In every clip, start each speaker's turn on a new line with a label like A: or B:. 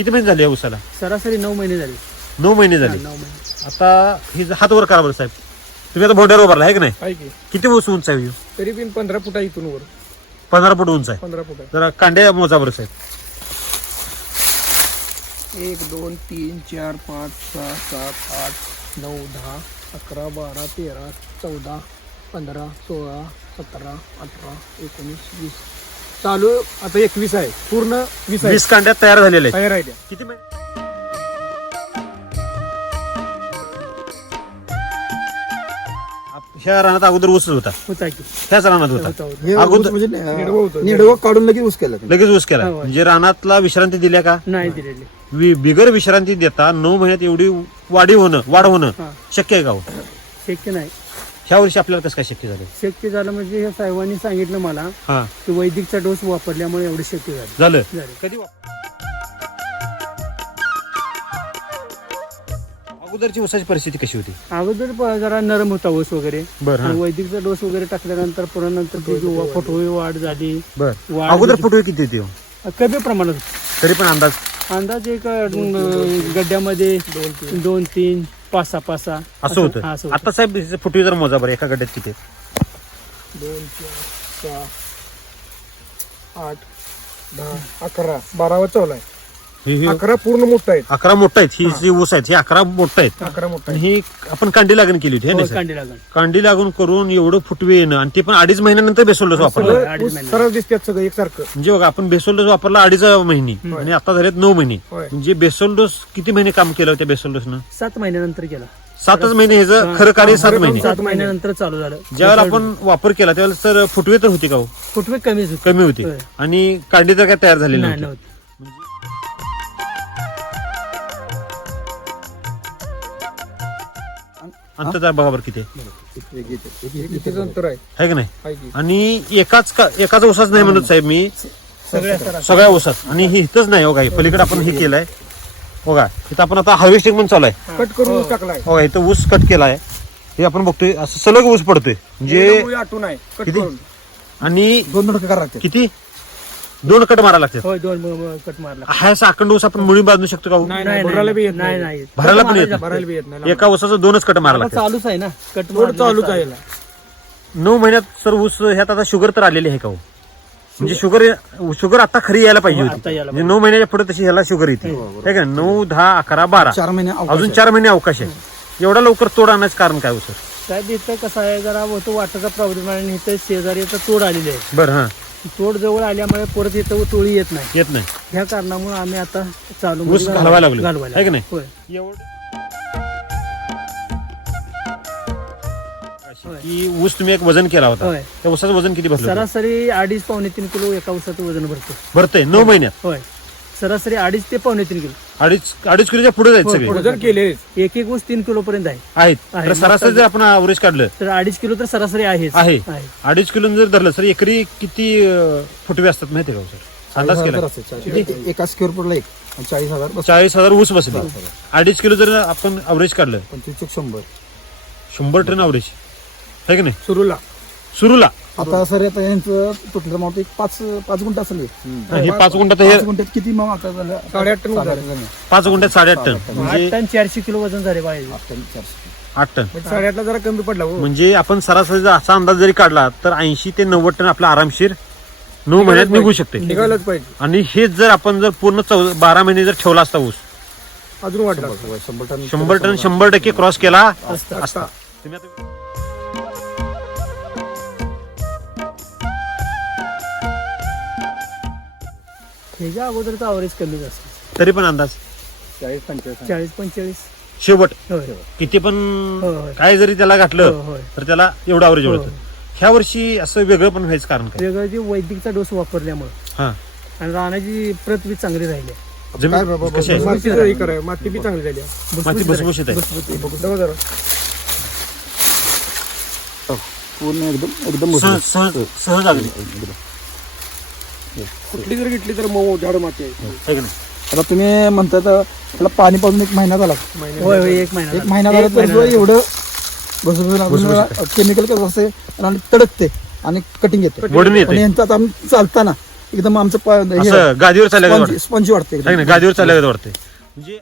A: किती महिने झाले या उसाला
B: सरासरी नऊ महिने झाले.
A: नऊ महिने झाले.
B: नऊ महिने.
A: आता ही ज- हात वर करा बरं साहेब. तुम्ही आता बोर्डर उभारला आहे की नाही?
C: आहे की.
A: किती ऊस उंच आहे ह्यो?
C: तरी पण पंधरा फुटा इथून वर.
A: पंधरा फूट उंच आहे.
C: पंधरा फुटा.
A: जरा कांड्या मोजा बरं साहेब.
C: एक दोन तीन चार पाच सहा सात आठ नऊ दहा अकरा बारा तेरा चौदा पंधरा सोळा सतरा अठरा एकोणीस वीस. चालू आता एकवीस आहे पूर्ण वीस आहे
A: वीस कांड्या तयार झालेल्या आहेत
C: तयार आहे त्या
A: किती महिने आप- ह्या रानात अगोदर ऊस होता
B: होता की
A: ह्याच रानात होता
B: होता होता.
D: हे
A: अगोदर-
D: म्हणजे
C: निडवं होतं.
D: निडवं काढून लगेच ऊस केला.
A: लगेच ऊस केला. म्हणजे रानातला विश्रांती दिल्या का
B: नाही दिलेले
A: वि- बिगर विश्रांती देता नऊ महिन्यात एवढी वाढी होणं वाढ होणं
B: हा.
A: शक्य आहे का हो?
B: शक्य नाही
A: ह्या वर्षी आपल्याला कसं काय शक्य झालं?
B: शक्य झालं म्हणजे हे साहेबांनी सांगितलं मला
A: हा.
B: की वैदिकचा डोस वापरल्यामुळे एवढं शक्य झालं.
A: झालं.
B: झालं.
A: कधी वा- अगोदरची ऊसाची परिस्थिती कशी होती?
B: अगोदर प- जरा नरम होता ऊस वगैरे.
A: बर
B: आणि वैदिकचा डोस वगैरे टाकल्यानंतर पुन्हा नंतर ती जो फुटवे वाढ झाली.
A: बर.
B: वाढ
A: अगोदर
B: झाली.
A: फुटवे किती होती हो?
B: कमी प्रमाणात होती.
A: तरी पण अंदाज?
B: अंदाज एक अं, गड्ड्यामध्ये दोन तीन. पाच सहा पाच सहा
A: असं होतं
B: हा, असं होतं.
A: आता साहेब हिचे फुटवे जर मोजा बरं एका गड्ड्यात किती आहेत?
C: दोन चार सहा आठ दहा अकरा बारावा चौला आहे
A: हे- हे
C: अकरा पूर्ण मोठा आहे
A: अकरा मोठा आहेत. ही जी ऊस आहेत हे अकरा मोठा आहेत.
C: अकरा मोठा
A: आणि ही आपण कांडी लागण केली होती हे
B: हो? कांडी लागण.
A: कांडी लागून करून एवढं फुटवे येणं आणि ते पण अडीच महिन्यानंतर बेसोल्डोस वापरलं.
B: सगळं
C: ऊस
B: महिने.
C: सरळ दिसतात सगळं एकसारखं.
A: म्हणजे बघा आपण बेसोल्डोस वापरला अडीच महिने आणि आता झालेत नऊ महिने.
C: होय.
A: म्हणजे बेसोल्डोस किती महिने काम केलं होत्या बेसोल्डोसनं
B: सात महिन्यानंतर केला.
A: सातच महिने ह्याचं खरं कार्य सात महिने.
B: सात महिन्यानंतर चालू झालं.
A: ज्यावेळेला आपण वापर केला त्यावेळेला तर फुटवे तर होती का हो?
B: फुटवे कमीच होते.
A: कमी होती.
B: होय.
A: आणि कांडी तर काय तयार झालेली
B: नाही
A: नव्हती.
B: नव्हते.
A: अंतर बघा बरं किती आहे.
C: किती अंतर आहे
A: की नाही?
C: आहे की
A: आणि एकाच का एकाच ऊसाच नाही म्हणत साहेब मी.
B: सगळ्या
A: ऊसात. आणि हे इथंच नाही हो काही. पलीकडे आपण हे केलंय. बघा इथं आपण आता हार्वेस्टिंग पण चालू आहे.
C: कट करून टाकलाय.
A: बघा इथं ऊस कट केलाय. हे आपण बघतोय. असं सलग ऊस पडतोय. म्हणजे
C: मुळी आटून आहे. कट
A: किती?
C: करून.
A: आणि
D: दोन लागते
A: किती? दोन कट मारा लागतात
B: होय दोन म- म- कट मारला
A: हा असा अखंड ऊस आपण मुळी बांधू शकतो का हो?
C: नाही
B: नाही
C: नाही भरायला बी येत
B: नाही
C: नाही.
B: नाही
A: भरायला पण येत नाही.
C: भरायला बी येत नाही.
A: एका ऊसाचं दोनच कट मारा
B: आता
A: लागतात
B: चालूच आहे ना. कट मारलं
C: चालूच
B: चालू.
C: आहे. याला.
A: नऊ महिन्यात सर ऊस ह्यात आता शुगर तर आलेली आहे का हो? म्हणजे शुगर. शुगर आता खरी यायला पाहिजे
B: हो,
A: होती.
B: आता यायला
A: म्हणजे नऊ महिन्याच्या पुढे तशी ह्याला शुगर येते. आहे का नऊ दहा अकरा बारा.
D: चार महिने अवकाश
A: अजून. चार महिने अवकाश आहे. एवढा लवकर तोड आणण्याचं कारण काय हो सर?
B: साहेब इथं कसं आहे जरा होतो वाटाचा प्रॉब्लेम आहे आणि इथं शेजारी इथं तोड आलेली आहे.
A: बरं हा.
B: तोड जवळ आल्यामुळे परत इथं तोळी येत नाही.
A: येत नाही.
B: ह्या कारणामुळे आम्ही आता चालू ऊसमध्ये
A: घालवायला लागलो.
B: घालवायला
A: आहे की नाही?
B: होय.
A: एवढं की ऊस तुम्ही एक वजन केला होता.
B: होय.
A: त्या ऊसाचं वजन किती भरलं होतं?
B: सरासरी अडीच पावणे तीन किलो एका उसाचं वजन भरतो.
A: भरतंय नऊ महिन्यात?
B: होय. सरासरी अडीच ते पावणे तीन किलो.
A: अडीच अडीच किलोच्या पुढे जायचं
B: हो,
A: सगळे.
B: पुढे.
C: वजन केले.
B: एक एक ऊस तीन किलो पर्यंत आहे.
A: आहेत.
B: आहे.
A: तर सरासरी जर आपण अवरेज काढलं.
B: तर अडीच किलो तर सरासरी आहेच.
A: आहे.
B: आहे.
A: अडीच किलो जर धरलं सर एकरी किती अं, फुटवे असतात माहिती का हो, सर? अंदाज केला.
D: एका स्क्वेअर फुटला एक. आणि चाळीस हजार बस.
A: चाळीस हजार ऊस बसले. अडीच किलो जर आपण अवरेज काढलं.
D: पंचवीस एक शंभर.
A: शंभर टन अवरेज. आहे की नाही?
C: सुरूला.
A: सुरूला.
D: आता सर आता यांचं टोटल अमाऊंट एक पाच पाच गुंठ असेल हे.
A: हे पाच गुंठात हे
D: पाच गुंठ्यात किती मग आता झालं?
C: साडेआठ टन
D: साडेआठ.
A: पाच गुंठ्यात साडेआठ टन. म्हणजे
B: आठ टन चारशे किलो वजन झाले पाहिजे
D: आठ टन, चारशे.
A: आठ टन.
C: पण साडेआठला जरा कमी पडला हो.
A: म्हणजे आपण सरासरी असा अंदाज जरी काढला तर ऐंशी ते नव्वद टन आपला आरामशीर नऊ महिन्यात निघू शकते.
C: निघायलाच पाहिजे.
A: आणि हेच जर आपण जर पूर्ण चौ बारा महिने जर ठेवला असता ऊस.
C: अजून वाटला
D: शंभर टन
A: शंभर टन शंभर टक्के क्रॉस केला
B: असतं.
A: असता. तुम्ही आता-
B: ह्याच्या अगोदरचा अवरेज कमीच असतो
A: तरी पण अंदाज?
D: चाळीस पंचेचाळीस.
B: चाळीस पंचेचाळीस.
A: शेवट?
B: होय.
A: किती पण. काय जरी त्याला
B: हो,
A: घातलं
B: होय
A: तर त्याला एवढं अवरेज
B: हो.
A: होतं ह्या वर्षी असं वेगळं पण व्हायचं कारण काय?
B: वेगळं जे वैदिकचा डोस वापरल्यामुळे.
A: हा.
B: आणि रानाची प्रत बी चांगली राहिली. आहे.
D: काय
A: जमीन
D: बाबा,
A: कशी आहे?
C: माती हे कराय माती बी चांगली झाली आहे.
A: माती भुसभुशीत आहे.
C: बघा जरा.
D: पूर्ण एकदम एकदम
A: सहज सहज सहज लागली
C: कुठली जर घेतली तर मऊ झाड माती आहे
A: आहे का नाही?
D: आता तुम्ही म्हणताय तर त्याला पाणी पाजून एक महिना झाला
C: महिन्यात.
B: होय होय एक महिना
D: एक
B: झाला.
D: महिना झाला
B: एक
D: तर जो. एवढं भुसभुशीत केमिकल कसं असते आणि तडकते आणि कटिंग येते
A: वडून
D: पण
A: येते
D: यांचं आता आम्ही चालताना एकदम आमचं हे
A: असं गादीवर चालल्या
D: स्पंज- वाटते एकदम.
A: गादीवर चालल्या वाटते म्हणजे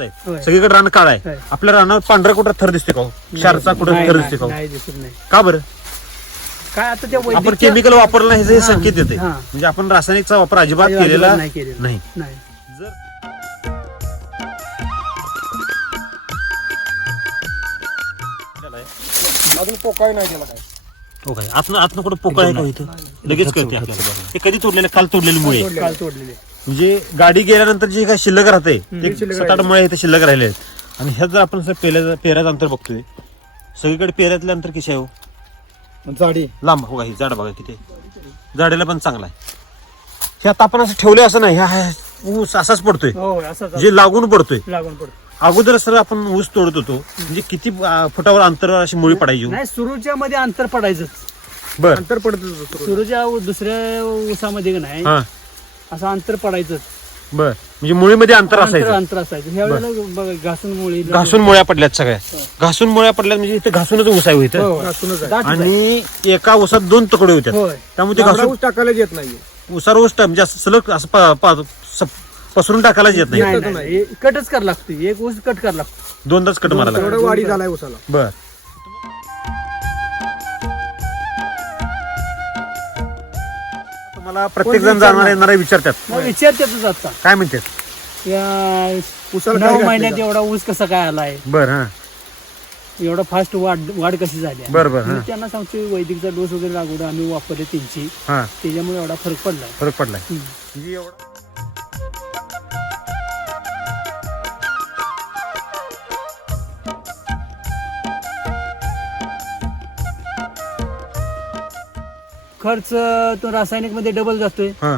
A: आहे.
B: होय.
A: सगळीकडे रान काळ आहे
B: होय.
A: आपल्या रानावर पांढरा कुठं थर दिसते का हो? क्षारचा कुठं थर दिसते का हो?
B: नाही दिसत नाही
A: का बरं
B: काय आता त्या
A: आपण
B: वैद्यकीय-
A: केमिकल वापरलं नाही हे
B: हा,
A: संकेत येते
B: हा.
A: म्हणजे आपण रासायनिकचा वापर अजिबात
B: अजिबात
A: केलेला
B: नाही केलेला.
A: नाही
B: नाही
A: जर
C: अजून पोकाय नाही त्याला काय
A: हो काय आतनं आतनं कुठं पोकळ आहे का इथं लगेच कळते आपल्याला ते कधी तोडलेलं काल तोडलेली मुळे
B: काल तोडलेले
A: म्हणजे गाडी गेल्यानंतर जे काय शिल्लक राहते ते सात आठ मुळे इथे शिल्लक राहिले आहेत. आणि जर आपण पेऱ्या पेऱ्याचं अंतर बघतोय सगळीकडे पेऱ्यातलं अंतर किती आहे हो?
D: जाडी.
A: लांब हो का? ही झाड बघा किती जाडेला पण चांगला आहे. हे आता आपण असं ठेवले असं नाही हा ऊस असाच पडतोय.
B: हो असंच
A: जे लागून पडतोय.
B: लागून पडतो
A: अगोदर सर आपण ऊस तोडत होतो म्हणजे किती अं, फुटावर अंतर अशी मुळी पडायची हो?
B: नाही सुरूच्या मध्ये अंतर पडायचं
A: बर.
C: अंतर पडत होतं.
B: सुरूच्या दुसऱ्या ऊसामध्ये का नाही
A: हा.
B: असं अंतर पडायचं.
A: बर. म्हणजे मुळीमध्ये अंतर
B: अंतर
A: असायचं.
B: अंतर असायचं. ह्या वेळेला बघा, घासून मुळी
A: घासून मुळ्या पडल्यात सगळ्या. घासून मुळ्या पडल्यात म्हणजे इथे घासूनच ऊस आहे हो इथं.
B: हो.
C: घासूनच आहे.
B: दाट आहे.
A: आणि एका ऊसात दोन तुकडे होते
B: होय.
A: त्यामुळे ते
C: लांबडा
A: घासून
C: ऊस टाकायलाच येत नाही
A: उसार ऊस म्हणजे असं सलग असं प- प- स- पसरून टाकायलाच येत नाही.
B: नाही, नाही हे कटच कर लागते एक ऊस कट कर लागतो
A: दोनदाच कट मारायला
C: वाढी झालाय ऊसाला.
A: बर. तुम्हाला प्रत्येक जण जाणार येणारे विचारतात.
B: विचारतेच आता.
A: काय म्हणतात?
B: या
C: ऊसाला काय
B: नऊ महिन्यात? एवढा ऊस कसा काय आलाय?
A: बर हा.
B: एवढा फास्ट वाढ वाढ कशी झाली आहे?
A: बर बर हा.
B: मी त्यांना सांगतो वैदिकचा डोस वगैरे लागवड आम्ही वापरले त्यांची.
A: हा.
B: त्याच्यामुळे एवढा फरक पडलाय.
A: फरक पडलाय.
B: हम्म.
A: म्हणजे एवढा
B: खर्च तो रासायनिकमध्ये डबल जातोय.
A: हा.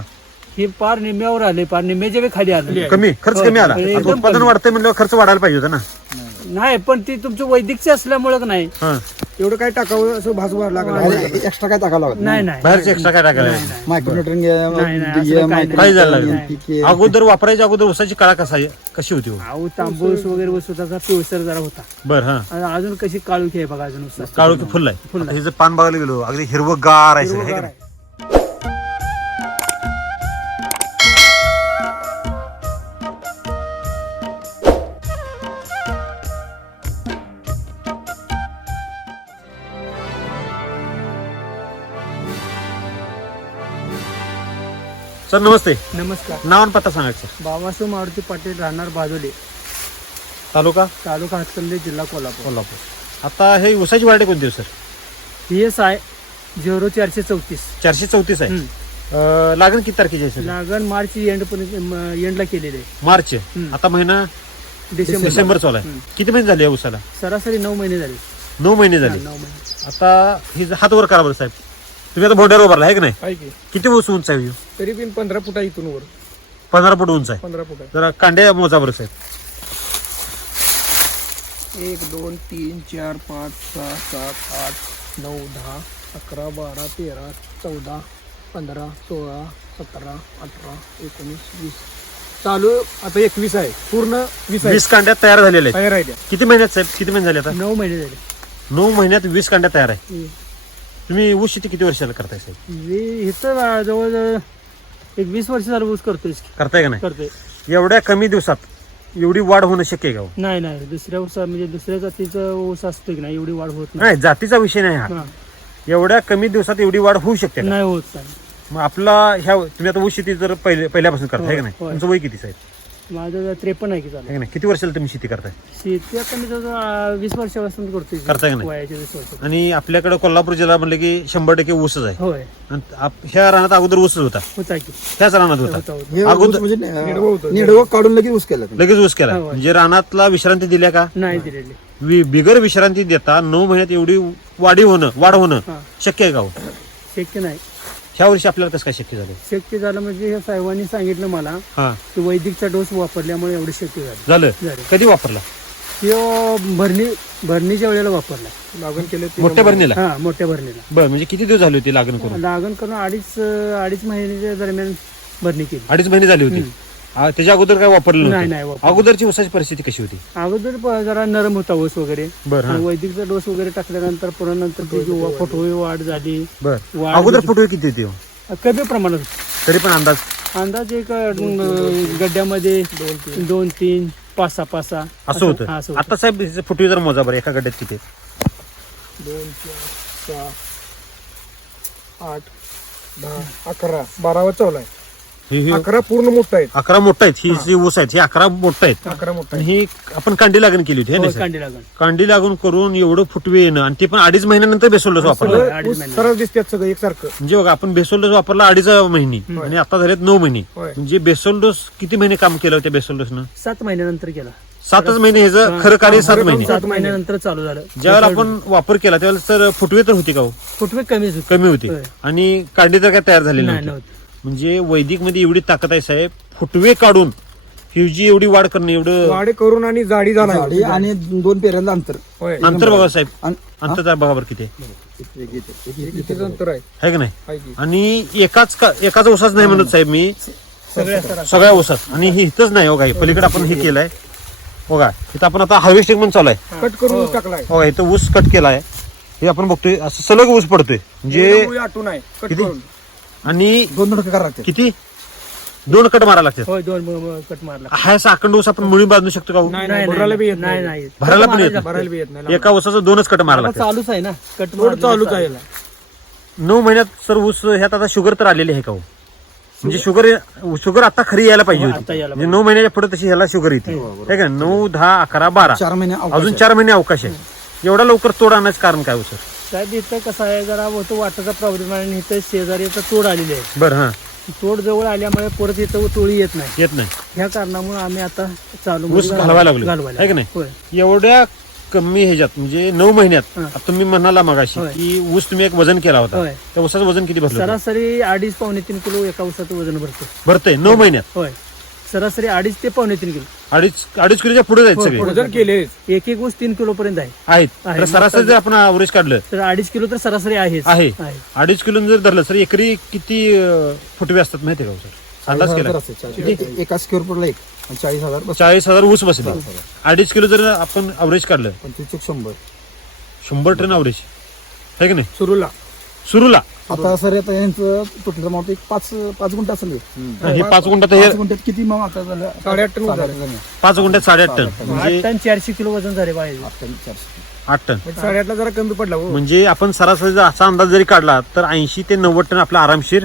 B: हे पार निम्म्यावर आले पार निम्म्याच्या बी खाली आले.
A: कमी खर्च कमी आला.
B: एकदम
A: आता उत्पादन. वाढतंय म्हणल्यावर खर्च वाढायला पाहिजे होता ना.
B: नाही पण ती तुमचं वैदिकचे असल्यामुळे नाही?
A: हा.
C: एवढं काय टाकावं असं भासवा लागला
D: एक्स्ट्रा काय टाकावं लागत
B: नाही नाही
A: बाहेरचे एक्स्ट्रा काय टाकायला
B: नाही, नाही.
D: मायक्रोन्यूट्रन
B: नाही, नाही, असलं काही नाही.
A: काय झालं लागलं? अगोदर वापरायच्या अगोदर ऊसाची काळा कसा आहे? कशी होती हो?
B: अहो तांबूस वगैरे का पिवसर जरा होता
A: बर हा
B: आणि अजून कशी काळुखी आहे बघा अजून ऊसाची.
A: काळू की फुल आहे
B: फुल.
A: हे जर पान बघायला गेलो अगदी हिरवगार आहे सगळं, है का
B: हिरवंगार
A: नाही?
B: आहे.
A: सर नमस्ते.
B: नमस्कार.
A: नाव आणि पत्ता सांगायचं सर.
B: बाबासाहेब मारुती पाटील राहणार बाजोले.
A: तालुका?
B: तालुका हातकंदे जिल्हा कोल्हापूर.
A: कोल्हापूर. आता हे ऊसाची व्हरायटी कोणती आहे, sir?
B: P S I zero चारशे चौतीस.
A: चारशे चौतीस आहे.
B: हम्म.
A: अं, लागण किती तारखेची आहे सर?
B: लागण मार्च एंड पर्यंत एंडला केलेले आहे.
A: मार्च
B: हम्म.
A: आता महिना
B: डिसेंबर.
A: डिसेंबर चालू आहे.
B: हम्म.
A: किती महिने झाले या ऊसाला
B: सरासरी नऊ महिने झाले.
A: नऊ महिने
B: हा,
A: झाले
B: नऊ महिने.
A: आता ही ज- हात वर करा बरं साहेब. तुम्ही आता बोर्डर उभारला आहे की नाही?
C: आहे की.
A: किती ऊस उंच आहे?
C: तरी पण पंधरा फुटा इथून वर.
A: पंधरा फूट उंच आहे.
C: पंधरा फुटा
A: जरा कांड्या मोजा बरं साहेब.
C: एक दोन तीन चार पाच सहा सात आठ नऊ दहा अकरा बारा तेरा चौदा पंधरा सोळा सतरा अठरा एकोणीस वीस. चालू आता एकवीस आहे. पूर्ण वीस आहे.
A: वीस कांड्या तयार झालेल्या आहेत.
C: तयार आहे त्या.
A: किती महिन्यात साहेब? किती महिने झाले आता?
B: नऊ महिने झाले.
A: नऊ महिन्यात वीस कांड्या तयार आहे
B: हम्म.
A: तुम्ही ऊस शेती किती वर्षाला करताय साहेब
B: मी इथं बा- जवळजवळ एक वीस वर्ष झालं ऊस करतोय
A: करताय का नाही
B: करतोय
A: एवढ्या कमी दिवसात एवढी वाढ होणं शक्य आहे का हो?
B: नाही नाही दुसऱ्या ऊसा म्हणजे दुसऱ्या जातीचं ऊस असतं की नाही एवढी वाढ होत नाही
A: नाही जातीचा विषय नाही हा
B: हा.
A: एवढ्या कमी दिवसात एवढी वाढ होऊ शकते का?
B: नाही होत.
A: मग आपला ह्या तुम्ही आता ऊस शेती जर पहिले पहिल्यापासून करताय का नाही
B: होय.
A: तुमचं वय किती साहेब
B: माझं त्रेपन्न आहे की चालू
A: आहे का नाही किती वर्षाला तुम्ही शेती करताय?
B: शेती आता मी जवळ वीस वर्षापासून करतोय
A: करताय का नाही?
B: वयाच्या वीस वर्ष
A: आणि आपल्याकडे कोल्हापूर जिल्हा म्हणलं की शंभर टक्के ऊसच आहे.
B: होय.
A: आणि आप- ह्या रानात अगोदर ऊसच होता.
B: होता की.
A: ह्याच रानात होता.
B: होता होता.
D: हे
A: अगोदर-
D: ऊस म्हणजे
C: निडवं होतं.
D: निडवं काढून लगेच ऊस केला
A: लगेच ऊस केला.
B: होय.
A: म्हणजे रानातला विश्रांती दिल्या का?
B: नाही दिलेली.
A: वि- बिगर विश्रांती देता नऊ महिन्यात एवढी वाढी होणं वाढ होणं
B: हा.
A: शक्य आहे का हो?
B: शक्य नाही.
A: ह्या वर्षी आपल्याला कसं काय शक्य झालं?
B: शक्य झालं म्हणजे हे साहेबांनी सांगितलं मला
A: हा.
B: की वैदिकचा डोस वापरल्यामुळे एवढं शक्य झालं.
A: झालं?
B: झालं.
A: कधी वापरला?
B: तो भरणी भरणीच्या वेळेला वापरला.
C: लागण केलं ते
A: मोठ्या भरणीला?
B: हा मोठ्या भरणीला.
A: बरं म्हणजे किती दिवस झाले होते लागण करून?
B: लागण करून अडीच अडीच महिन्याच्या दरम्यान भरणी केली.
A: अडीच महिने झाले होते. आ, त्याच्या अगोदर काय वापरलं
B: नाही,
A: नव्हतं?
B: नाही वापरलं.
A: अगोदरची ऊसाची परिस्थिती कशी होती
B: अगोदर प- जरा नरम होता ऊस वगैरे
A: बरं हा.
B: आणि वैदिकचा डोस वगैरे टाकल्यानंतर पुन्हा नंतर ती जी वा- फुटवे वाढ झाली
A: बर
B: वाढ
A: अगोदर फुटवे किती होती हो?
B: कमी प्रमाणात होती.
A: तरी पण अंदाज
B: अंदाज एक अं, गड्ड्यामध्ये दोन तीन पाच सहा पाच सहा
A: असं होतं
B: हा,
A: आता साहेब हिचे फुटवे जर मोजा बरं एका गड्ड्यात किती आहेत?
C: दोन चार सहा आठ दहा अकरा बारावा चालू आहे
A: हे- हे
C: अकरा पूर्ण मोठा आहे
A: अकरा मोठा आहेत. ही जी ऊस आहेत ही अकरा मोठा आहेत.
C: अकरा मोठा
A: आणि ही आपण कांडी लागण केली होती है ना
B: होय,
A: साहेब?
B: कांडी लागण.
A: कांडी लागून करून एवढं फुटवे येणं आणि ते पण अडीच महिन्यानंतर बेसोल्डस वापरलं.
B: होय,
C: आहे
B: अडीच
C: ऊस
B: महिने.
C: सरळ दिसतात सगळं एकसारखं.
A: म्हणजे बघा आपण बेसोल्डोस वापरला अडीच महिने आणि आता झालेत नऊ महिने.
C: होय.
A: म्हणजे बेसोल्डोस किती महिने काम केलं त्या बेसोल्डोसनं
B: सात महिन्यानंतर केला.
A: सातच महिने ह्याचं खरं कार्य सात महिने.
B: सात महिन्यानंतर चालू झालं.
A: ज्यावेळेला आपण वापर केला त्यावेळेला तर फुटवे तर होती का हो?
B: फुटवे कमीच होते.
A: कमी होती.
B: होय.
A: आणि कांडी तर काय तयार झालेली
B: नाही
A: नव्हती.
B: नव्हतं.
A: म्हणजे वैदिकमध्ये एवढी ताकद आहे साहेब. फुटवे काढून ही जी एवढी वाढ करणं एवढं
C: वाढे करून आणि जाडी झाला
D: झाडी आणि दोन पेऱ्यांचं अंतर.
C: होय.
A: अंतर बघा साहेब.
D: अन-
A: अंतर जरा बघा बरं किती आहे.
C: किती अंतर आहे?
A: आहे का नाही?
C: आहे की?
A: आणि एकाच का एकाच ऊसाच नाही म्हणत साहेब मी.
B: सगळ्या
A: ऊसात आणि हे इथंच नाही हो काही पलीकडे आपण हे केलंय. बघा इथं आपण आता हार्वेस्टिंग पण चालू आहे.
C: कट करून टाकलाय.
A: बघा इथं ऊस कट केलाय. हे आपण बघतोय. असं सलग ऊस पडतोय. म्हणजे
C: मुळी आटून आहे. कट
A: किती?
C: करून.
A: आणि
D: दोन दोन करावं लागते.
A: किती? दोन कट मारा लागतात.
B: होय दोन म- म- कट मारला
A: हा असा अखंड ऊस आपण मुळी बांधू शकतो का हो?
C: नाही नाही भरायला बी येत
B: नाही.
C: नाही
B: नाही.
A: भरायला पण येत नाही.
C: भरायला बी येत नाही.
A: एका ऊसाचं दोनच कट मारा
B: आता
A: लागतात.
B: चालूच आहे ना. कट
C: रोड चालूच आहे.
A: नऊ महिन्यात सर ऊस ह्यात आता शुगर तर आलेली आहे का हो? म्हणजे शुगर. शुगर आता खरी यायला पाहिजे
B: हो,
A: होती.
B: आता यायला
A: म्हणजे नऊ महिन्याच्या पुढे तशी ह्याला शुगर येते. ठीक आहे नऊ दहा अकरा बारा.
D: चार महिने अवकाश
A: अजून. चार महिने अवकाश आहे. एवढा लवकर तोड आणण्याचं कारण काय हो सर?
B: साहेब इथं कसं आहे जरा होतो वाटाचा प्रॉब्लेम आहे आणि इथं शेजारी इथं तोड आलेली आहे.
A: बरं हा.
B: तोड जवळ आल्यामुळे परत इथं तोळी येत नाही.
A: येत नाही.
B: ह्या कारणामुळे आम्ही आता चालू
A: ऊस घालवायला लागलो.
B: घालवायला
A: आहे का नाही?
B: होय.
A: एवढ्या कमी ह्याच्यात म्हणजे नऊ महिन्यात
B: हा.
A: आता तुम्ही म्हणाला मगाशी
B: होय.
A: की ऊस तुम्ही एक वजन केला होता.
B: होय.
A: त्या ऊसाचं वजन किती भरलं?
B: सरासरी अडीच पावणे तीन किलो एका उसाचं वजन भरतो
A: भरतंय नऊ महिन्यात.
B: होय. सरासरी अडीच ते पावणे तीन किलो.
A: अडीच अडीच किलोच्या पुढे जायचं
B: होय,
A: सगळे?
B: पुढे.
C: केले.
B: एक एक ऊस तीन किलो पर्यंत आहे.
A: आहेत.
B: आहे.
A: तर सरासरी जर आपण अवरेज काढलं.
B: तर अडीच किलो तर सरासरी आहेच
A: आहे.
B: आहे.
A: अडीच किलो जर धरलं सर एकरी किती अं, फुटवे असतात माहिती का हो सर? अंदाज
D: चाळीस
A: केला.
D: एका स्क्वेअर फुटला एक. आणि चाळीस हजार बस
A: चाळीस हजार ऊस बसले. अडीच किलो जर आपण अवरेज काढलं.
D: पंचवीस एक शंभर.
A: शंभर टन अवरेज. आहे की नाही?
C: सुरूला.
A: सुरूला.
D: आता सर आता यांचं टोटल अमाऊंट एक पाच पाच गुंठ असेल. हे.
A: हे पाच गुंठात हे
D: पाच गुंठ्यात किती मग आता झालं?
C: साडेआठ टन झालं.
A: पाच गुंठ्यात साडेआठ टन.
B: आठ
A: म्हणजे
B: टन चारशे किलो वजन झाले पाहिजे
D: आठ टन, चारशे.
A: आठ टन.
C: म्हणजे साडेआठला जरा कमी पडला हो.
A: म्हणजे आपण सरासरी जर असा अंदाज जरी काढला तर ऐंशी ते नव्वद टन आपला आरामशीर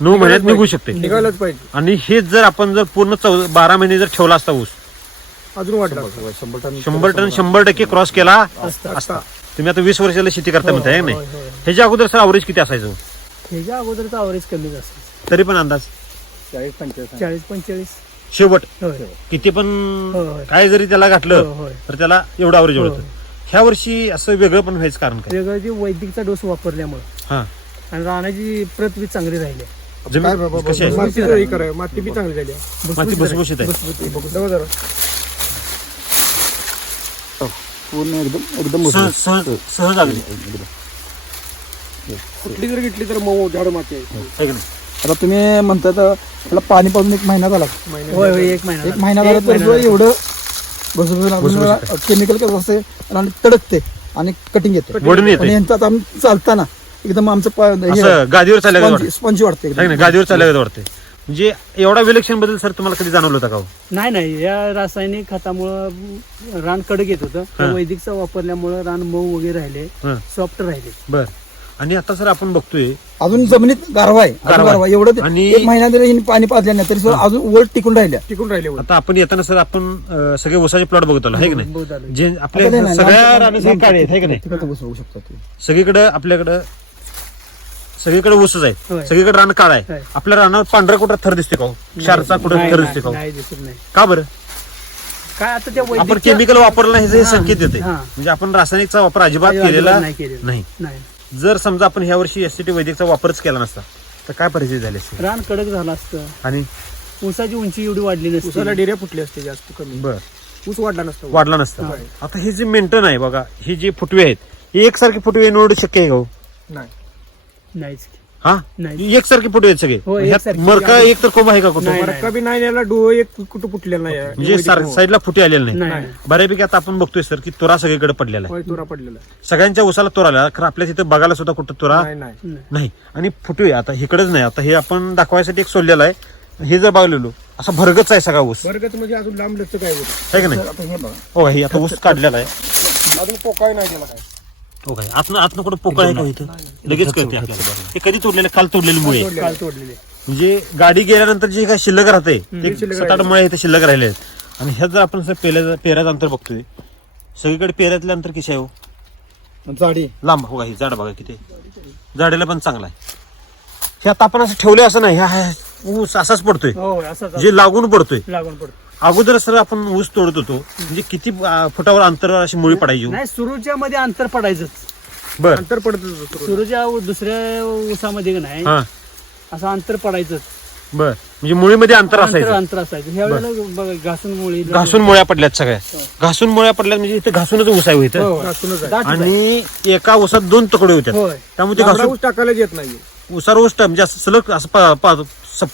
A: नऊ महिन्यात निघू शकते.
C: निघायलाच पाहिजे.
A: आणि हेच जर आपण जर पूर्ण चौ बारा महिने जर ठेवला असता ऊस
C: अजून वाढला.
D: होय, शंभर टन
A: शंभर टन शंभर टक्के क्रॉस केला
B: असता.
A: तुम्ही आता वीस वर्षाला शेती करता म्हणताय है नाही
B: होय, होय.
A: ह्याच्या अगोदर सर अवरेज किती असायचं
B: ह्याच्या अगोदरचा अवरेज कमीच असेल
A: तरी पण अंदाज
D: चाळीस पंचेचाळीस
B: चाळीस पंचेचाळीस
A: शेवट
B: होय
A: किती पण
B: होय.
A: काय जरी त्याला
B: होय,
A: घातलं
B: होय.
A: तर त्याला एवढं अवरेज
B: होय.
A: होतं ह्या वर्षी असं वेगळं पण व्हायचं कारण काय
B: वेगळं जे वैदिकचा डोस वापरल्यामुळे
A: हा
B: आणि राहण्याची प्रत बी चांगली राहिली
D: काय बाबा,
A: जमीन
D: बाबा,
A: कशी आहे
C: माती हे बी चांगली झाली आहे.
A: माती भुसभुशीत आहे
C: बघा जरा
D: पूर्ण एकदम एकदम
A: सहज सहज आगली.
C: कुठली जर घेतली तर मऊ झाड माती आहे.
A: आहे की नाही?
D: आता तुम्ही म्हणताय तर त्याला पाणी पाजून एक महिना झाला.
C: महिन्यात.
B: होय होय एक महिना
D: एक महिना झाला तर एवढं केमिकल कसं असते आणि तडकते आणि कटिंग येते
A: वडून येते.
D: आणि यांचं आता आम्ही चालताना एकदम आमचं हे
A: असं गादीवर चालल्या
D: स्पंज स्पंज वाटते
A: गादीवर चालल्या वाटते म्हणजे एवढा विलक्षण बदल सर तुम्हाला कधी जाणवलं होता का हो?
B: नाही नाही या रासायनिक खतामुळं रान कडक येत होतं त्या वैदिकचा वापरल्यामुळं रान मऊ वगैरे राहिले
A: हं.
B: सॉफ्ट राहिले
A: बर आणि आता सर आपण बघतोय
D: अजून जमिनीत गारवा आहे अजून
A: गारवा.
D: गारवा एवढं ते-
A: आणि-
D: एक महिना जरी हिने पाणी पाजलं नाही तरी सुद्धा अजून वर टिकून राहिल्या
C: टिकून राहिले वर.
A: आता आपण येताना सर आपण अं, सगळे ऊसाचे प्लॉट बघत आलो आहे की नाही. जे
D: आता
A: आपल्या
D: नाही,
A: सगळ्या
D: लांब-
A: रानाचे
D: लांब-
A: काळे आहेत आहे की नाही
D: तिकडे बसवू शकता ते.
A: सगळीकडे आपल्याकडं सगळीकडे ऊसच आहे.
B: होय.
A: सगळीकडे रान काळ आहे.
B: होय.
A: आपल्या रानावर पांढरा कुठं थर दिसते का हो? क्षारचा कुठं थर दिसते का हो?
B: नाही दिसत नाही.
A: का बरं?
B: काय आता त्या
A: आपण केमिकल वापरलं नाही हे
B: हा,
A: संकेत येते
B: हा.
A: म्हणजे आपण रासायनिकचा वापर अजिबात
B: अजिबात
A: केलेला
B: नाही केलेला.
A: नाही.
B: नाही.
A: जर समजा आपण ह्या वर्षी एस टी वैदिकचा वापरच केला नसता तर काय परिस्थिती झाली असती?
B: रान कडक झालं असतं.
A: आणि?
B: ऊसाची उंची एवढी वाढली
C: उसाला
B: नसती
C: डेऱ्या फुटले असते जास्त कमी.
A: बर.
C: ऊस वाढला नसतो.
A: वाढला नसता. आता हे जे मेंटेन आहे बघा हे जे फुटवे आहेत हे एकसारखे फुटवे निवडू शक्य आहे का हो?
C: नाही.
B: नाहीच
A: हा?
B: नाही.
A: एकसारखे फुटे आहेत सगळे?
B: हो,
A: ह्यात
B: एकसारखे.
A: मरका एक तर कोंब आहे का कुठं?
B: नाही,
C: मरका बी नाही याला डोळ एक कुठं फुटलेला नाही आहे.
A: म्हणजे सार- साईडला फुटे आलेले नाही. बऱ्यापैकी आता आपण बघतोय सर की तुरा सगळीकडे पडलेला
C: होय, तुरा पडलेला आहे.
A: सगळ्यांच्या उसाला तुरा आला खरं आपल्या तिथे बघायला सुद्धा कुठं तुरा
C: नाही नाही.
B: नाही.
A: नाही. आणि फुटूय आता इकडेच नाही. आता हे आपण दाखवायसाठी एक सोडलेलं आहे. हे जर बघलेलो असा भरगच आहे सगळा ऊस.
C: बरगत म्हणजे अजून लांब लचक काय
A: आहे का नाही?
D: आता हे बघा.
A: हो हे आता ऊस काढलेला आहे.
C: अजून पोकाय नाही त्याला काय?
A: हो काय आतनं आतनं कुठं पोकळ आहे का इथं? लगेच कळते आपल्याला. हे कधी तोडलेलं? काल तोडलेली मुळे आहे.
B: काल तोडलेले.
A: म्हणजे गाडी गेल्यानंतर जे काय शिल्लक राहते ते सात आठ मुळे इथे शिल्लक राहिले आहेत आणि ह्यात जर आपण सर पेऱ्या पेऱ्याचं अंतर बघतोय सगळीकडे पेऱ्यातलं अंतर किती आहे हो?
D: जाडी.
A: लांब हो का? हे झाड बघा किती झाडेला पण चांगला आहे. हे आता आपण असं ठेवले असं नाही. हा ऊस असाच पडतोय.
B: हो
A: जे लागून पडतोय.
B: लागून पडतो
A: अगोदर सर आपण ऊस तोडत होतो. म्हणजे किती अं, फुटावर अंतरावर अशी मुळी पडायची हो?
B: नाही सुरूच्या मध्ये अंतर पडायचंच.
A: बर.
C: अंतर पडत होतं.
B: सुरूच्या. दुसऱ्या ऊसामध्ये का नाही
A: हा.
B: असं अंतर पडायचंच.
A: बर. म्हणजे मुळीमध्ये अंतर
B: अंतर
A: असायचं.
B: अंतर असायचं. ह्या वेळेला बघा घासून मुळी
A: घासून मुळ्या पडल्यात सगळ्या. घासून मुळ्या पडल्यात म्हणजे इथे घासून ऊस आहे हो इथं.
B: हो.
C: घासूनच आहे.
B: दाट आहे.
A: आणि एका ऊसात दोन तुकडे होते
B: होय.
A: त्यामुळे ते
C: लांबडा
A: घासून
C: ऊस टाकायलाच येत नाही
A: उसार ऊस म्हणजे असं सलग असं प- प- स-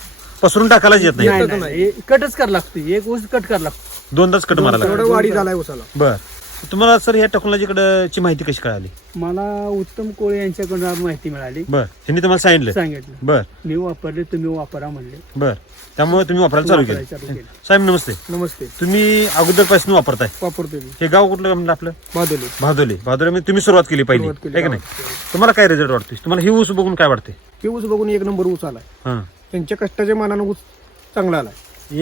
A: पसरून टाकायलाच येत नाही.
B: नाही, नाही. हे कटच कर लागतो. एक ऊस कट कर लागतो.
A: दोनदाच कट मारायला
C: एवढा वाढी झालाय
A: बर. तुम्हाला सर या टेक्नॉलॉजीकडे ची माहिती कशी कळाली?
B: मला उत्तम कोळे यांच्याकडून माहिती मिळाली.
A: बर. त्यांनी तुम्हाला सांगितलं.
B: सांगितलं.
A: बर.
B: मी वापरले तुम्ही वापरा म्हणले.
A: बर. त्यामुळे तुम्ही वापरायला चालू केलं.
B: वापरायला चालू केलं.
A: साहेब नमस्ते.
C: नमस्ते.
A: तुम्ही अगोदरपासून वापरताय.
C: वापरतोय मी.
A: हे गाव कुठलं म्हणलं आपलं?
C: बादोली
A: भादोली. भादोलीमध्ये तुम्ही सुरुवात केली पहिली.
C: सुरुवात केली,
A: आहे का नाही. तुम्हाला काय रिझल्ट वाटतोय? तुम्हाला ही ऊस बघून काय वाटते
C: की ऊस बघून एक नंबर ऊस आलाय.
A: हा.
C: त्यांच्या कष्टाच्या मानानं ऊस चांगला आलाय.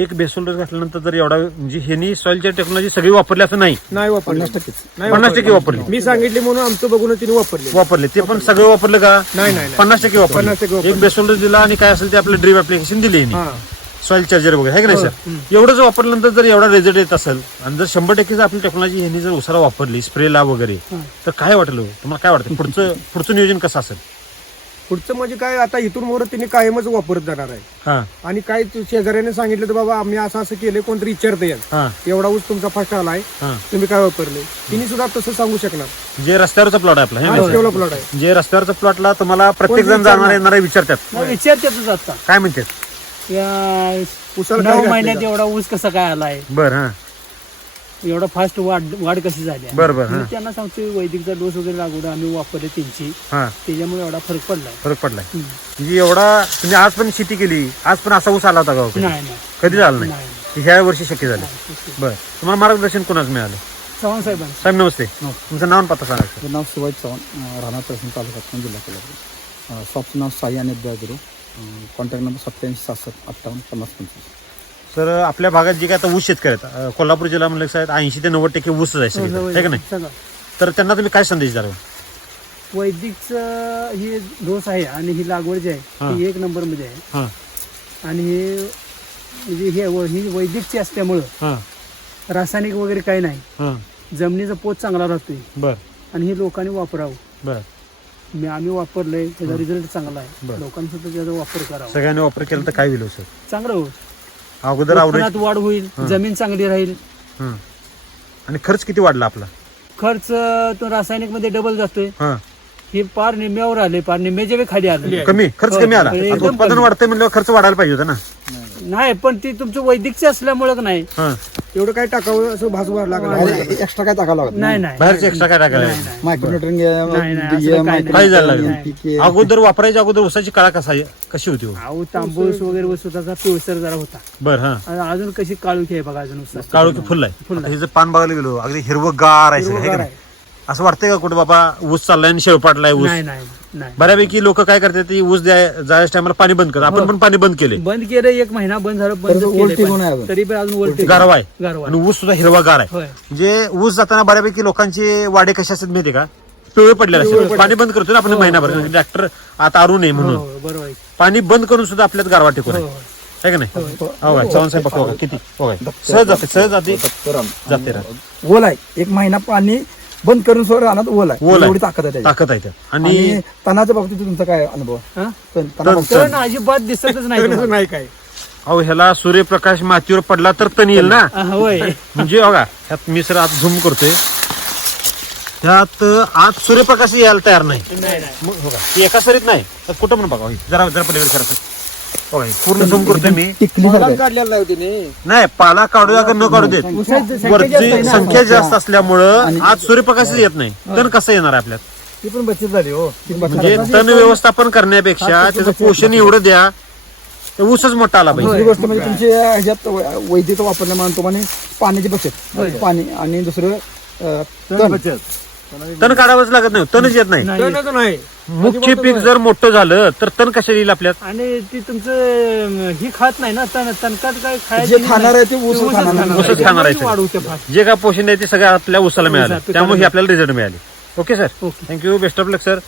A: एक बेसोल्डर घातल्यानंतर जर एवढा म्हणजे ह्यांनी सॉइलच्या टेक्नॉलॉजी सगळी वापरली असं नाही.
C: नाही वापरले.
D: पन्नास टक्केच.
C: नाही
A: पन्नास टक्के
C: वापरले. मी सांगितले म्हणून आमचं बघून तिने वापरले.
A: वापरले. ते पण सगळं वापरलं का?
C: नाही, नाही.
A: पन्नास टक्के वापरले.
C: पन्नास टक्के वापरले.
A: एक बेसोल्डर दिला आणि काय असेल ते आपलं ड्रीप ऍप्लिकेशन दिले
C: हा.
A: सॉइल चार्जर वगैरे. आहे का नाही सर? एवढंच वापरल्यानंतर जर एवढा रिझल्ट येत असेल आणि जर शंभर टक्के जर आपली टेक्नॉलॉजी ह्यांनी जर उसाला वापरली स्प्रेला वगैरे तर काय वाटलं तुम्हाला काय वाटतं? पुढचं पुढचं नियोजन कसं असेल?
C: पुढचं म्हणजे काय आता इथून मोर तिने कायमच वापरत जाणार आहे.
A: हा.
C: आणि काय तू शेजाऱ्याने सांगितलं तर बाबा आम्ही असं असं केलं कोणतरी विचारते
A: हा.
C: एवढा ऊस तुमचा फर्स्ट आलाय
A: हा.
C: तुम्ही काय वापरले? तिने सुद्धा तसं सांगू शकणार.
A: जे रस्त्यावरचा प्लॉट आहे आपला है ना?
C: केवढा प्लॉट आहे.
A: जे रस्त्यावरचा प्लॉटला तुम्हाला प्रत्येक जण जाणार येणारे विचारतात.
B: मग विचारतेच आता.
A: काय म्हणतात?
B: या
C: उसाला काय
B: नऊ
C: घातलं
B: महिन्यात
C: का?
B: एवढा ऊस कसा काय आलाय?
A: बर हा.
B: एवढा फास्ट वाढ वाढ कशी झाली आहे?
A: बर बर हा.
B: मी त्यांना सांगतो वैदिकचा डोस वगैरे लागवड आम्ही वापरले त्यांची
A: हा.
B: त्याच्यामुळे एवढा फरक पडलाय.
A: फरक पडलाय. म्हणजे एवढा तुम्ही आज पण शेती केली आज पण असा ऊस आला होता गावाकडे
B: नाही नाही.
A: कधी झाला नाही?
B: नाही
A: ह्या वर्षी शक्य झालं? बर. तुम्हाला मार्गदर्शन कोणाच मिळालं?
B: चव्हाण साहेबांचं.
A: साहेब नमस्ते. तुमचं नाव आणि पत्ता सांगा.
D: माझं नाव शिवाजी चव्हाण अं, राहणार तहसील तालुका जिल्हा कोल्हापूर. शॉपचं नाव साई आणि गुरु कॉन्टॅक्ट नंबर सत्याऐंशी सहासष्ट अठ्ठावन्न पन्नास पंचवीस.
A: सर आपल्या भागात जे काय आता ऊस शेतकरी आहेत कोल्हापूर जिल्हा म्हणलं साहेब ऐंशी ते नव्वद टक्के ऊसच आहे सगळीकडे. आहे का नाही?
B: सगळं.
A: तर त्यांना तुम्ही काय संदेश द्याल?
B: वैदिकचं ही डोस आहे आणि ही लागवड जी
A: हा.
B: आहे ती एक नंबरमध्ये आहे.
A: हां.
B: आणि हे म्हणजे हे व- ही वैदिकची असल्यामुळं
A: हां.
B: रासायनिक वगैरे काही नाही.
A: हां.
B: जमिनीचा पोत चांगला राहतोय.
A: बर.
B: आणि हे लोकांनी वापरावं.
A: बर.
B: मी आम्ही वापरलंय त्याचा रिझल्ट चांगला आहे.
A: बरं.
B: लोकांनी सुद्धा त्याचा वापर करावा.
A: सगळ्यांनी वापर केला तर काय होईल हो, सर?
B: चांगलं होईल.
A: अगोदर
B: उत्पन्नात वाढ होईल जमीन चांगली राहील.
A: हां. आणि खर्च किती वाढला आपला?
B: खर्च तो रासायनिकमध्ये डबल जातोय.
A: हां.
B: हे पार निम्म्यावर आले पार निम्म्याच्या बी खाली आले.
A: कमी खर्च
B: हो,
A: कमी आला. आता उत्पादन
B: कमी.
A: वाढतंय म्हणल्यावर खर्च वाढायला पाहिजे होता ना.
B: नाही पण ती तुमचं वैदिकचे असल्यामुळं का नाही
A: हां
C: एवढं काय टाकावं असं भासवा लागला
D: एक्स्ट्रा काय टाकावं लागत
B: नाही नाही
A: बाहेरचे एक्स्ट्रा काय टाकायला
B: नाही, नाही.
D: मायक्रोन्युट्रिंग
B: नाही, नाही, असलं काही नाही.
A: काय झालं लागलं? अगोदर वापरायच्या अगोदर उसाची काळा कसा आहे? कशी होती हो?
B: अहो तांबूस वगैरे वस्तूचा पिवसर जरा होता
A: बर हा
B: आणि अजून कशी काळुखी आहे बघा अजून.
A: काळू की फुल आहे
B: फुल आहे.
A: हे जर पान बघायला गेलो अगदी हिरवगार आहे सगळं, है का
B: हिरवंगार
A: नाही? असं वाटतंय का कुठे बाबा ऊस चाललाय आणि शेळपाटलाय ऊस?
B: नाही नाही नाही.
A: बऱ्यापैकी लोक काय करतात ती ऊस द्या- जायच्या टायमाला पाणी बंद करतात. आपण पण पाणी बंद केले.
B: बंद केलं एक महिना बंद झालं बंद
D: परत अजून.
B: तरी पण अजून
A: गारवा आहे.
B: गारवा
A: आणि ऊस सुद्धा हिरवागार आहे.
B: होय.
A: म्हणजे ऊस जाताना बऱ्यापैकी लोकांचे वाडे कशा असतात माहिती का? पिवळे पडलेले असतात. पाणी बंद करतो ना आपण महिनाभर. ट्रॅक्टर आता आरू नये
B: हो,
A: म्हणून.
B: हो, बरोबर आहे.
A: पाणी बंद करून सुद्धा आपल्यात गारवा टिकून
B: हो,
A: आहे.
B: हो.
A: है. का नाही? हो काय चव्हाण साहेब बघा किती? हो काय सहज जाते सहज जाते. जाते राहते.
D: ओल आहे एक महिना पाणी बंद करून सोड राहणार ओल आहे
A: ओल आहे.
D: एवढी ताकद आहे.
A: ताकद आहे त्यात. आणि
D: आणि तणाच्या बाबतीत तुमचा काय अनुभव
B: हा?
D: तण- तणाबाबतीत?
B: तण अजिबात दिसतच नाही तुम्हाला.
C: नाही काय
A: अहो ह्याला सूर्यप्रकाश मातीवर पडला तर तण येईल ना
B: हा, होय
A: म्हणजे बघा ह्यात मी सर आता झूम करतोय त्यात आज सूर्यप्रकाश यायला तयार नाही मग हो? ती एका सरीत नाही तर कुठं पण बघा. जरा जरा पलीकडे करा सर. हो? पूर्ण झूम करतोय मी.
C: काढलेला तिने.
A: नाही पाला काढू द्या का न काढू देत? वरची संख्या जास्त असल्यामुळं आज सूर्यप्रकाश येत नाही. तण कसं येणार आहे आपल्यात?
C: ती पण बचत झाली हो.
A: म्हणजे तण व्यवस्थापन करण्यापेक्षा त्याचं पोषण एवढं द्या ऊसच मोठा आला पाहिजे.
D: गोष्ट म्हणजे तुमच्या ह्याच्यात वै- वैदिक वापरल्यामुळे तुम्हाला पाण्याची बचत. पाणी आणि दुसरं अं, तण.
A: तण काढावंच लागत नाही तणच येत नाही.
B: नाही.
C: नाही नाही.
A: मुख्य पीक जर मोठं झालं तर तण कशा येईल आपल्यात?
B: आणि ती तुमचं ही खात नाही ना तण तणकात काय खायचं
D: जे खाणार आहे ते ऊस खाणार नाही.
A: ऊसच खाणार आहे ते.
B: वाढवते फास्ट
A: जे काय पोषण आहे ते सगळं आपल्या उसाला मिळालं. त्यामुळे हे आपल्याला रिझल्ट मिळाले. Okay sir. Thank you best of luck sir